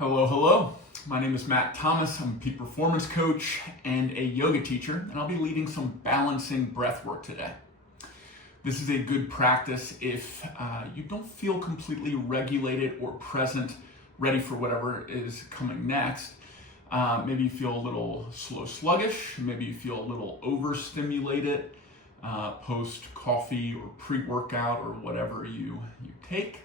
Hello, hello. My name is Matt Thomas. I'm a peak performance coach and a yoga teacher, and I'll be leading some balancing breath work today. This is a good practice if you don't feel completely regulated or present, ready for whatever is coming next. Maybe you feel a little slow, sluggish. Maybe you feel a little overstimulated post coffee or pre-workout or whatever you take.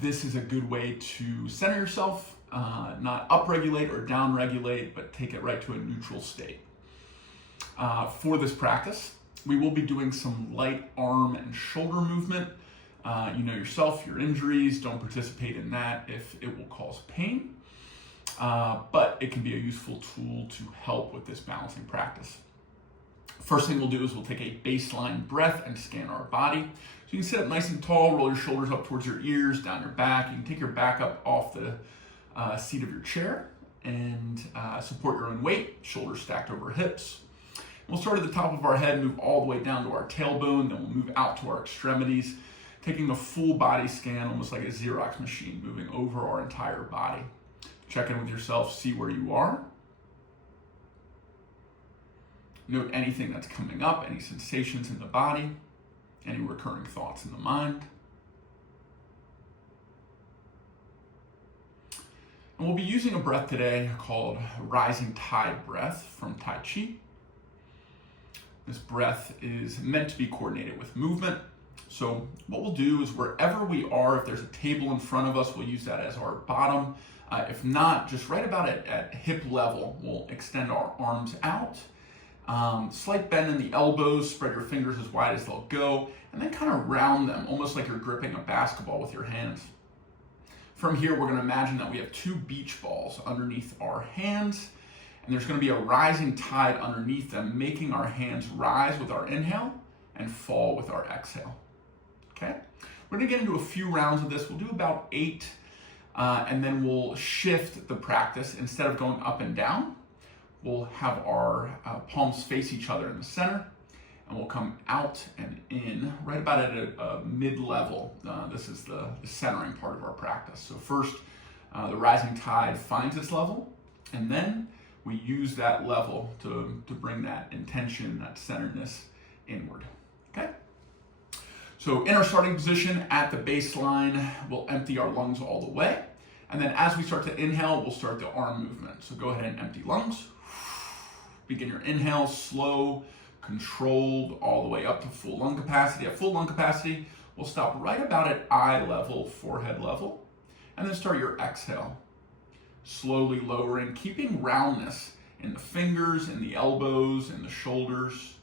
This is a good way to center yourself, not upregulate or downregulate, but take it right to a neutral state. For this practice, we will be doing some light arm and shoulder movement. You know yourself, your injuries, don't participate in that if it will cause pain, but it can be a useful tool to help with this balancing practice. First thing we'll do is we'll take a baseline breath and scan our body. So you can sit up nice and tall, roll your shoulders up towards your ears, down your back. You can take your back up off the seat of your chair and support your own weight, shoulders stacked over hips. We'll start at the top of our head, move all the way down to our tailbone, then we'll move out to our extremities, taking a full body scan, almost like a Xerox machine, moving over our entire body. Check in with yourself, see where you are. Note anything that's coming up, any sensations in the body, any recurring thoughts in the mind. And we'll be using a breath today called rising tide breath from Tai Chi. This breath is meant to be coordinated with movement. So what we'll do is wherever we are, if there's a table in front of us, we'll use that as our bottom. If not, just right about at hip level, we'll extend our arms out. Slight bend in the elbows, spread your fingers as wide as they'll go, and then kind of round them, almost like you're gripping a basketball with your hands. From here, we're going to imagine that we have two beach balls underneath our hands, and there's going to be a rising tide underneath them, making our hands rise with our inhale and fall with our exhale. Okay? We're going to get into a few rounds of this. We'll do about 8, and then we'll shift the practice. Instead of going up and down, we'll have our palms face each other in the center, and we'll come out and in right about at a mid-level. This is the centering part of our practice. So first, the rising tide finds its level, and then we use that level to bring that intention, that centeredness inward. Okay? So in our starting position at the baseline, we'll empty our lungs all the way. And then as we start to inhale, we'll start the arm movement. So go ahead and empty lungs. Begin your inhale, slow, controlled, all the way up to full lung capacity. At full lung capacity, we'll stop right about at eye level, forehead level, and then start your exhale. Slowly lowering, keeping roundness in the fingers, in the elbows, in the shoulders.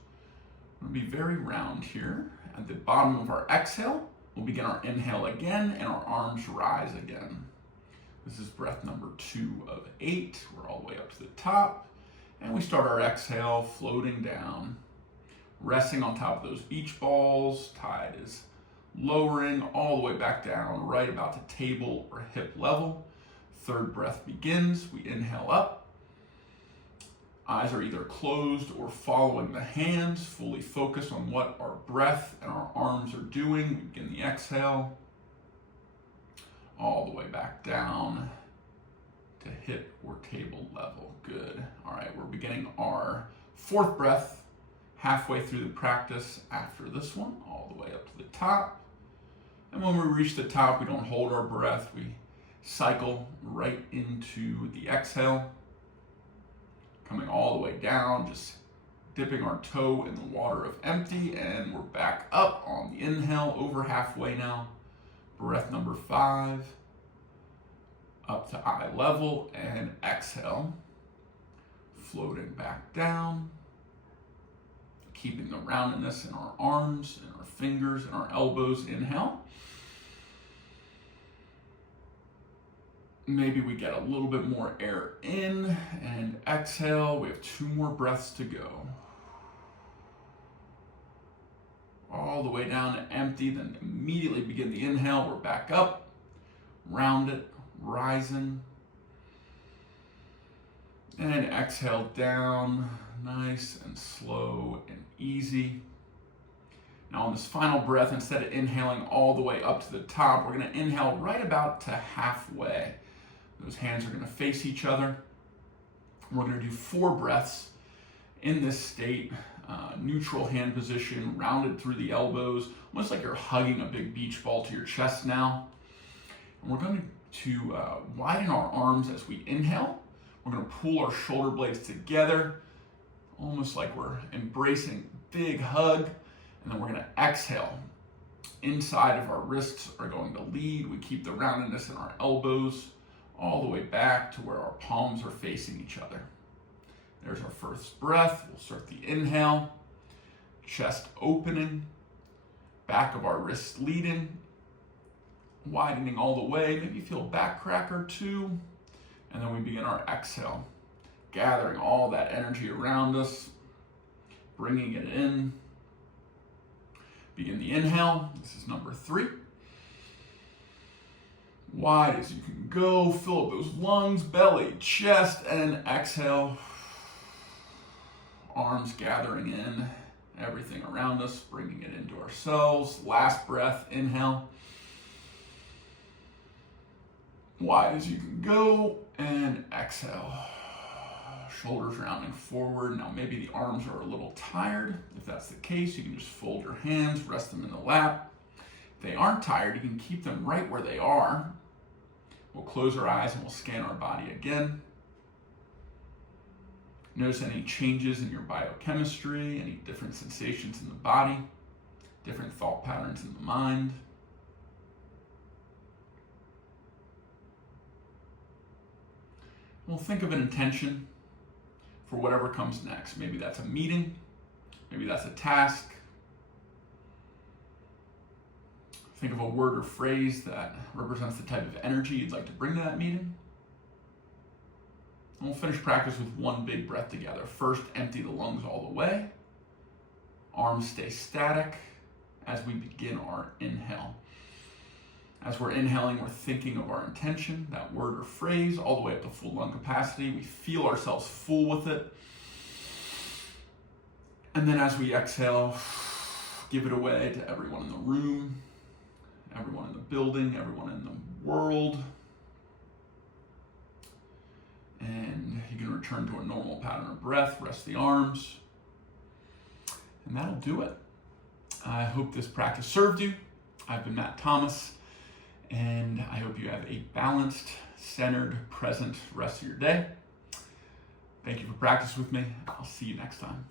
We'll be very round here. At the bottom of our exhale, we'll begin our inhale again, and our arms rise again. This is breath number 2 of 8. We're all the way up to the top. And we start our exhale, floating down, resting on top of those beach balls. Tide is lowering all the way back down, right about the table or hip level. Third breath begins. We inhale up. Eyes are either closed or following the hands, fully focused on what our breath and our arms are doing. We begin the exhale, all the way back down to hip or table level. Good. All right, we're beginning our 4th breath halfway through the practice after this one, all the way up to the top. And when we reach the top, we don't hold our breath. We cycle right into the exhale, coming all the way down, just dipping our toe in the water of empty, and we're back up on the inhale, over halfway now. Breath number 5. Up to eye level, and exhale, floating back down, keeping the roundedness in our arms, and our fingers, and our elbows. Inhale. Maybe we get a little bit more air in, and exhale. We have 2 more breaths to go. All the way down to empty, then immediately begin the inhale. We're back up, round it, rising, and exhale down, nice and slow and easy. Now on this final breath, instead of inhaling all the way up to the top, we're going to inhale right about to halfway. Those hands are going to face each other. We're going to do 4 breaths in this state, neutral hand position, rounded through the elbows, almost like you're hugging a big beach ball to your chest now. And we're going to widen our arms as we inhale. We're going to pull our shoulder blades together, almost like we're embracing a big hug. And then we're going to exhale. Inside of our wrists are going to lead. We keep the roundedness in our elbows all the way back to where our palms are facing each other. There's our first breath. We'll start the inhale. Chest opening. Back of our wrists leading. Widening all the way. Maybe feel a back crack or 2. And then we begin our exhale. Gathering all that energy around us. Bringing it in. Begin the inhale. This is number 3. Wide as you can go. Fill up those lungs, belly, chest, and exhale. Arms gathering in everything around us, bringing it into ourselves. Last breath, inhale. Wide as you can go, and exhale. Shoulders rounding forward. Now maybe the arms are a little tired. If that's the case, you can just fold your hands, rest them in the lap. If they aren't tired, you can keep them right where they are. We'll close our eyes and we'll scan our body again. Notice any changes in your biochemistry, any different sensations in the body, different thought patterns in the mind. We'll think of an intention for whatever comes next. Maybe that's a meeting, maybe that's a task. Think of a word or phrase that represents the type of energy you'd like to bring to that meeting. And we'll finish practice with 1 big breath together. First, empty the lungs all the way. Arms stay static as we begin our inhale. As we're inhaling, we're thinking of our intention, that word or phrase, all the way up to full lung capacity. We feel ourselves full with it. And then as we exhale, give it away to everyone in the room, everyone in the building, everyone in the world. And you can return to a normal pattern of breath, rest the arms. And that'll do it. I hope this practice served you. I've been Matt Thomas. And I hope you have a balanced, centered, present rest of your day. Thank you for practicing with me. I'll see you next time.